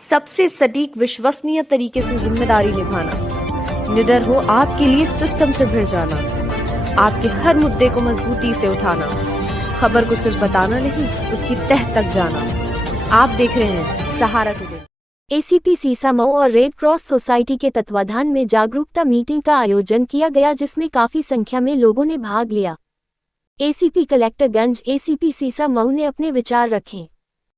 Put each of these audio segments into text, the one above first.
सबसे सटीक विश्वसनीय तरीके से जिम्मेदारी निभाना, निडर हो आपके लिए सिस्टम से भिड़ जाना, आपके हर मुद्दे को मजबूती से उठाना, खबर को सिर्फ बताना नहीं उसकी तह तक जाना। आप देख रहे हैं सहारा टुडे। एसीपी सीसामऊ और रेड क्रॉस सोसाइटी के तत्वाधान में जागरूकता मीटिंग का आयोजन किया गया, जिसमें काफी संख्या में लोगों ने भाग लिया। एसीपी कलेक्टरगंज एसीपी सीसामऊ ने अपने विचार रखे।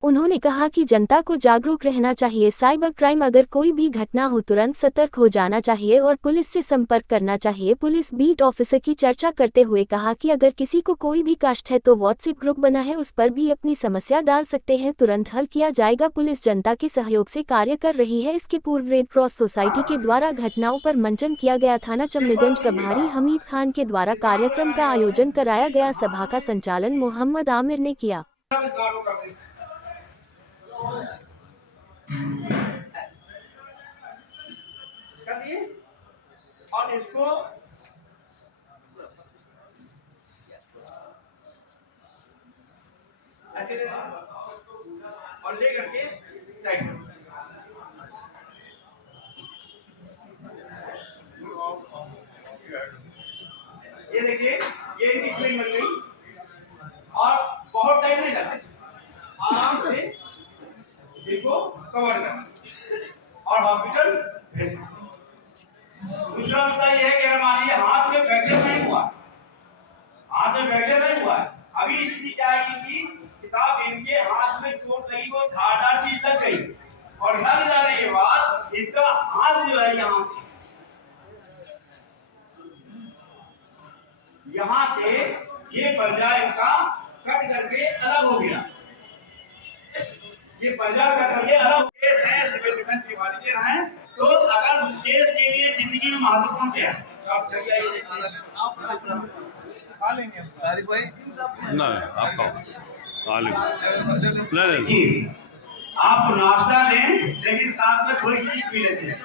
उन्होंने कहा कि जनता को जागरूक रहना चाहिए, साइबर क्राइम अगर कोई भी घटना हो तुरंत सतर्क हो जाना चाहिए और पुलिस से संपर्क करना चाहिए। पुलिस बीट ऑफिसर की चर्चा करते हुए कहा कि अगर किसी को कोई भी कष्ट है तो व्हाट्सएप ग्रुप बना है, उस पर भी अपनी समस्या डाल सकते हैं, तुरंत हल किया जाएगा। पुलिस जनता के सहयोग से कार्य कर रही है। इसके पूर्व रेड क्रॉस सोसाइटी के द्वारा घटनाओं पर मंचन किया गया। थाना चमनगंज प्रभारी हमीद खान के द्वारा कार्यक्रम का आयोजन कराया गया। सभा का संचालन मोहम्मद आमिर ने किया। कर दिए और इसको ऐसे लेना और ले करके टाइट करो। ये देखिए ये इनकी स्लिंग बन गई और बहुत टाइम नहीं लगा, आराम से इसको कवर करना और हॉस्पिटल भेजना। दूसरा मुद्दा यह है कि अगर मान लीजिए हाथ में फ्रैक्चर नहीं हुआ, हाथ में फ्रैक्चर नहीं हुआ, अभी स्थिति क्या आएगी कि साहब इनके हाथ में चोट लगी, वो धारदार चीज लग गई और लग जाने के बाद इनका हाथ जो है यहाँ से ये पंजा इनका कट करके अलग हो गया। ये पंजा कट करके अलग केस है, सिविल डिफेंस के वॉलंटियर हैं, तो अगर केस के लिए जिंदगी में महत्वपूर्ण क्या है तो आप चलिए ये देखिए खा लेंगे तारिक भाई ना आप खाओ देखिए आप नाश्ता लें लेकिन साथ में थोड़ी सी पी लेते हैं।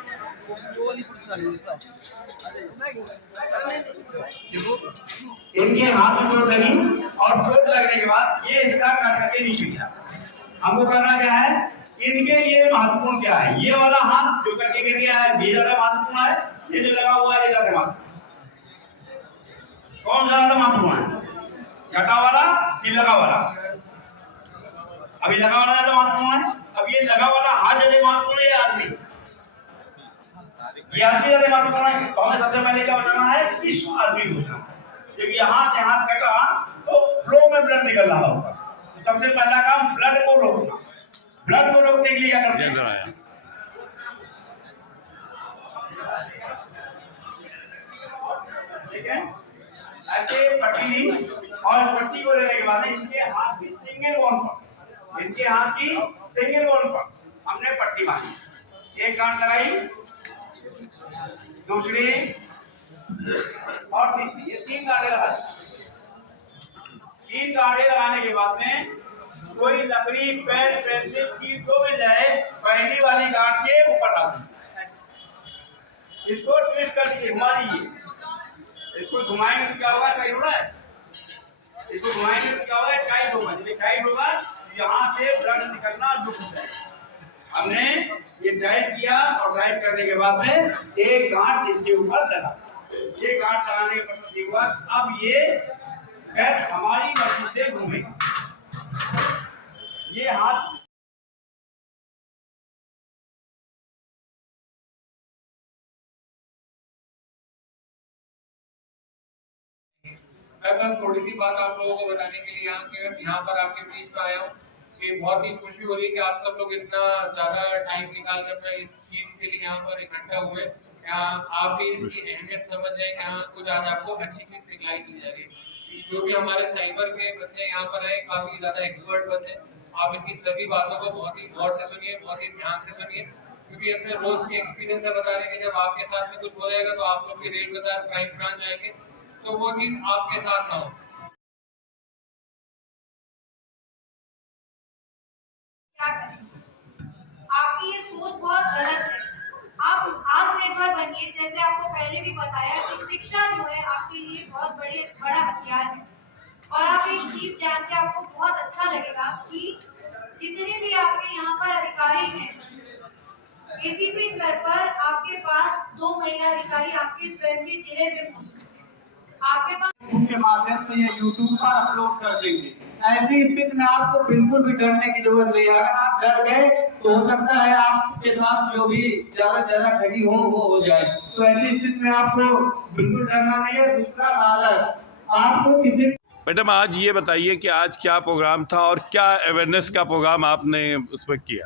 इनके हाथ में चोट लगी और चोट लगने के बाद ये हिस्सा कट करके नीचे गिरा। हमको करना क्या है, इनके लिए महत्वपूर्ण क्या है, ये वाला हाथ जो करके गिर गया है ये ज्यादा महत्वपूर्ण है, ये जो लगा हुआ है ये ज्यादा महत्वपूर्ण। कौन ज्यादा महत्वपूर्ण है, कटा वाला कि लगा वाला? अभी लगा वाला ज्यादा महत्वपूर्ण है। अब ये लगा वाला हाथ ज्यादा महत्वपूर्ण है, आदमी ये आदमी ज्यादा महत्वपूर्ण है। तो हमें सबसे पहले क्या बताना है, इस आदमी को, क्योंकि यहाँ से हाथ कटा तो फ्लो में ब्लड निकल रहा होगा। सबसे पहला काम ब्लड को रोकना। ब्लड को रोकने के लिए क्या करते हैं, ठीक है, ऐसे पट्टी ली और पट्टी को लेने के बाद इनके हाथ की सिंगल वन पर, इनके हाथ की सिंगल वन पर हमने पट्टी बांधी। एक गांठ लगाई, दूसरी और तीसरी, ये 3 गांठें लगा दी। 3 गांठें लगाने के बाद में कोई लकड़ी पेन पेंसिल की जो मिल जाए पहली वाली गांठ के ऊपर डाल दीजिए, इसको ट्विस्ट कर दीजिए, घुमा दीजिए। इसको घुमाएंगे तो क्या होगा, टाइट हो रहा है, इसको घुमाएंगे तो क्या होगा, टाइट होगा। जब टाइट होगा तो यहाँ से ब्लड निकलना रुक जाएगा। हमने ये टाइट किया और टाइट करने के बाद में एक गांठ इसके ऊपर लगा। ये गांठ लगाने के बाद अब ये पैर हमारी मर्जी से घूमेगा। ये हाथ मैं बस थोड़ी सी बात आप लोगों को बताने के लिए यहाँ पर आपके बीच में आया हूँ कि बहुत ही खुशी हो रही है कि आप सब लोग इतना ज्यादा टाइम निकाल कर इस चीज के लिए यहाँ पर इकट्ठा हुए। यहाँ आप भी इसकी अहमियत समझ रहे हैं। यहाँ कुछ आज आपको अच्छी चीज सिखलाई दी जा रही है। जो भी हमारे साइबर के बच्चे यहाँ पर है काफी ज्यादा एक्सपर्ट बच्चे, आप इनकी सभी बातों को बहुत ही गौर से सुनिए, बहुत ही ध्यान से सुनिए, क्योंकि अपने रोज के एक्सपीरियंस से बता रहे हैं कि जब आपके साथ में कुछ हो जाएगा तो आप लोग की रेड बाजार क्राइम ब्रांच जाएंगे तो वो चीज आपके साथ ना हो। आपकी ये सोच बहुत गलत है। आप आत्मनिर्भर बनिए, जैसे आपको पहले भी बताया कि शिक्षा जो है आपके लिए बहुत बड़ा हथियार है। और आप एक चीज जान के आपको बहुत अच्छा लगेगा कि जितने भी आपके यहाँ पर अधिकारी हैं एसीपी स्तर पर आपके पास 2 महिला अधिकारी आपके स्वयं के जिले में मौजूद हैं। आपके पास उनके माध्यम से ये यूट्यूब पर अपलोड कर देंगे। ऐसी स्थिति में आपको बिल्कुल भी डरने की जरूरत नहीं है। अगर आप डर गए तो हो सकता है आपके साथ जो भी ज्यादा ठगी वो हो जाए। तो ऐसी स्थिति में आपको बिल्कुल डरना नहीं है। दूसरा बात, आपको किसी मैडम आज ये बताइए कि आज क्या प्रोग्राम था और क्या अवेयरनेस का प्रोग्राम आपने उसमें किया?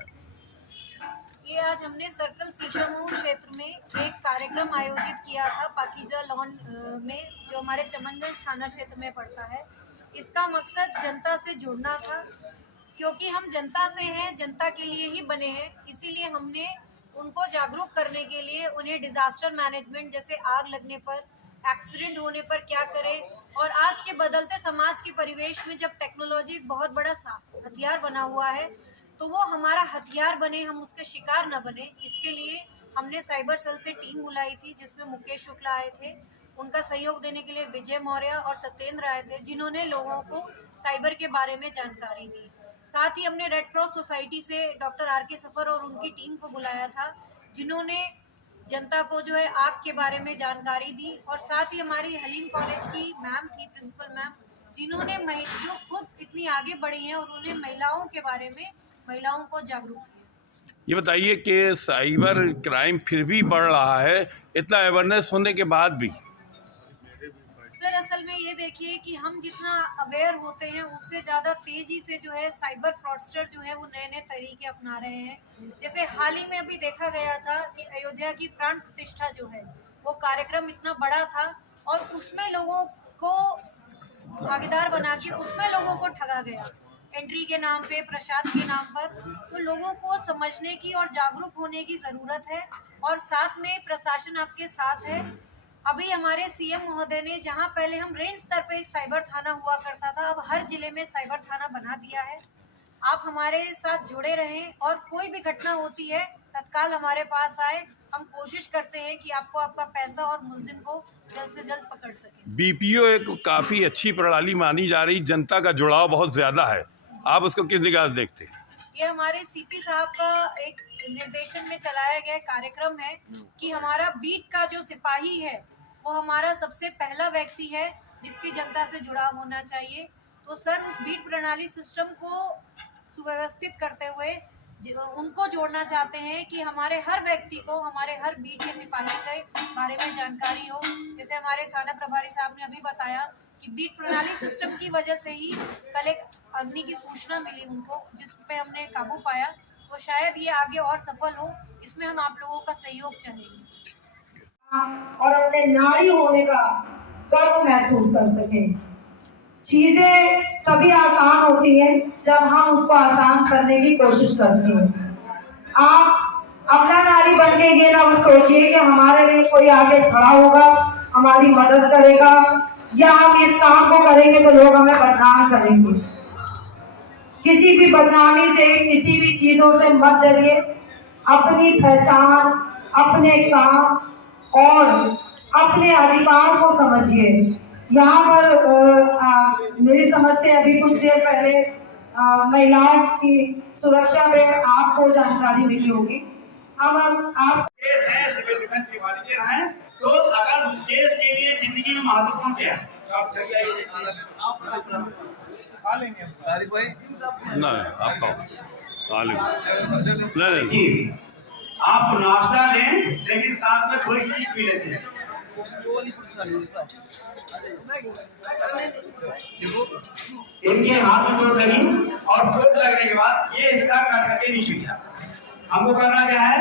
ये आज हमने सर्कल सीशामऊ क्षेत्र में एक कार्यक्रम आयोजित किया था पाकीजा लॉन में, जो हमारे चमनगंज थाना क्षेत्र में पड़ता है। इसका मकसद जनता से जुड़ना था, क्योंकि हम जनता से हैं, जनता के लिए ही बने हैं। इसीलिए हमने उनको जागरूक करने के लिए उन्हें डिजास्टर मैनेजमेंट, जैसे आग लगने पर, एक्सीडेंट होने पर क्या करें, और आज के बदलते समाज के परिवेश में जब टेक्नोलॉजी एक बहुत बड़ा हथियार बना हुआ है, तो वो हमारा हथियार बने, हम उसके शिकार न बने। इसके लिए हमने साइबर सेल से टीम बुलाई थी, जिसमें मुकेश शुक्ला आए थे। उनका सहयोग देने के लिए विजय मौर्य और सत्येंद्र आए थे, जिन्होंने लोगों को साइबर के बारे में जानकारी दी। साथ ही हमने रेड क्रॉस सोसाइटी से डॉक्टर आर.के. सफर और उनकी टीम को बुलाया था, जिन्होंने जनता को जो है आग के बारे में जानकारी दी। और साथ ही हमारी हलीम कॉलेज की मैम थी, प्रिंसिपल मैम, जिन्होंने जो खुद इतनी आगे बढ़ी हैं और उन्हें महिलाओं के बारे में, महिलाओं को जागरूक किया। ये बताइए कि साइबर क्राइम फिर भी बढ़ रहा है इतना अवेयरनेस होने के बाद भी। सर असल में ये देखिए कि हम जितना अवेयर होते हैं, उससे ज़्यादा तेजी से जो है साइबर फ्रॉडस्टर जो है वो नए नए तरीके अपना रहे हैं। जैसे हाल ही में अभी देखा गया था कि अयोध्या की प्राण प्रतिष्ठा जो है वो कार्यक्रम इतना बड़ा था, और उसमें लोगों को भागीदार बना के उसमें लोगों को ठगा गया, एंट्री के नाम पे, प्रसाद के नाम पर। तो लोगों को समझने की और जागरूक होने की ज़रूरत है, और साथ में प्रशासन आपके साथ है। अभी हमारे सीएम महोदय ने, जहां पहले हम रेंज स्तर पे एक साइबर थाना हुआ करता था, अब हर जिले में साइबर थाना बना दिया है। आप हमारे साथ जुड़े रहें, और कोई भी घटना होती है तत्काल हमारे पास आए। हम कोशिश करते हैं कि आपको आपका पैसा और मुलजिम को जल्द से जल्द पकड़ सकें। बीपीओ एक काफ़ी अच्छी प्रणाली मानी जा रही, जनता का जुड़ाव बहुत ज़्यादा है, आप उसको किस निगाह से देखते हैं? ये हमारे सीपी साहब का एक निर्देशन में चलाया गया कार्यक्रम है कि हमारा बीट का जो सिपाही है वो हमारा सबसे पहला व्यक्ति है जिसकी जनता से जुड़ाव होना चाहिए। तो सर उस बीट प्रणाली सिस्टम को सुव्यवस्थित करते हुए उनको जोड़ना चाहते हैं कि हमारे हर व्यक्ति को, हमारे हर बीट के सिपाही के बारे में जानकारी हो। जैसे हमारे थाना प्रभारी साहब ने अभी बताया कि बीट प्रणाली सिस्टम की वजह से ही कल एक अग्नि की सूचना मिली उनको, जिस पे हमने काबू पाया। तो शायद ये आगे और सफल हो, इसमें हम आप लोगों का सहयोग चाहेंगे और अपने नारी होने का गर्व महसूस कर सकें। चीजें तभी आसान होती हैं जब हम उसको आसान करने की कोशिश करते हैं। आप अपना नारी बन के ये ना सोचिए कि हमारे लिए कोई आगे खड़ा होगा, हमारी मदद करेगा, या हम इस काम को करेंगे तो लोग हमें बदनाम करेंगे। किसी भी बदनामी से, किसी भी चीजों से मत डरिए। अपनी पहचान, अपने काम और अपने अधिकार को समझिए। यहाँ पर मेरी समझ से अभी कुछ देर पहले महिलाओं की सुरक्षा पे आपको जानकारी मिली होगी। हम आप देश है, सिविल डिफेंस के वॉलंटियर हैं, तो अगर देश के लिए जिंदगी में महत्वपूर्ण क्या है, आप चलिए आइए खा लेंगे ना आप खाओ, खा लेंगे। नहीं, आप नाश्ता लें लेकिन साथ में थोड़ी सी पी लेते हैं। इनके हाथ में चोट लगी, और चोट लगने के बाद ये हिस्सा कर सके नहीं पीटा। हमको करना क्या है,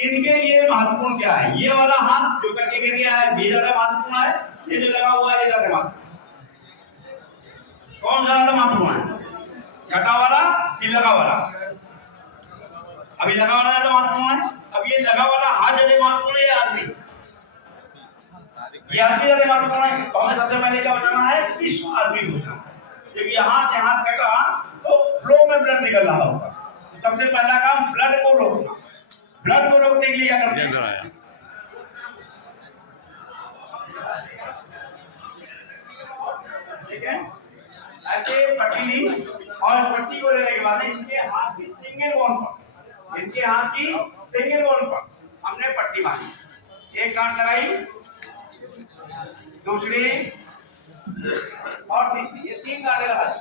इनके लिए महत्वपूर्ण क्या है, ये वाला हाथ जो करके गिर गया है ये ज्यादा महत्वपूर्ण है, ये जो लगा हुआ है ये ज्यादा महत्वपूर्ण। कौन ज्यादा महत्वपूर्ण है, कटा वाला कि लगा वाला? अभी लगा वाला ज्यादा महत्वपूर्ण है। अब ये लगा वाला हाथ ज्यादा महत्वपूर्ण है, आदमी ये आदमी ज्यादा महत्वपूर्ण है। तो हमें सबसे पहले क्या बनाना है, इस आदमी को, क्योंकि यहाँ से हाथ कटा तो फ्लो में ब्लड निकल रहा होगा। सबसे पहला काम ब्लड को रोकना। ब्लड को रोकने के लिए क्या करते हैं, ठीक है, ऐसे पट्टी ली, और पट्टी को लेने के बाद इनके हाथ की सिंगल बॉन्ड पर इनके हाथ की सिंगल बोन पर हमने पट्टी बांधी, एक गांठ लगाई, दूसरी और तीसरी, ये 3 गांठें लगाई।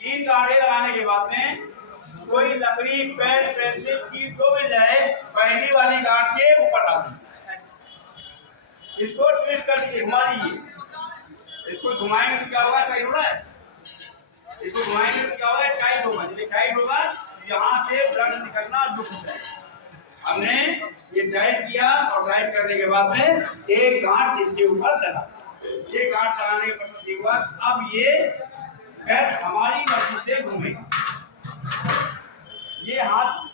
3 गांठें लगाने के बाद में कोई लकड़ी, पेन, पेंसिल की जो मिल जाए पहली वाली गांठ के ऊपर डाल दीजिए। इसको ट्विस्ट कर दीजिए, घुमा दीजिए। इसको घुमाएंगे तो क्या होगा, टाइट हो रहा है। इसको घुमाएंगे तो क्या होगा, टाइट होगा। जब टाइट होगा यहाँ से ब्लड निकलना रुक जाएगा। हमने ये टाइट किया और टाइट करने के बाद में एक गांठ इसके ऊपर लगा। ये गांठ लगाने के पश्चात हुआ, अब ये पैर हमारी मर्जी से घूमेगा। ये हाथ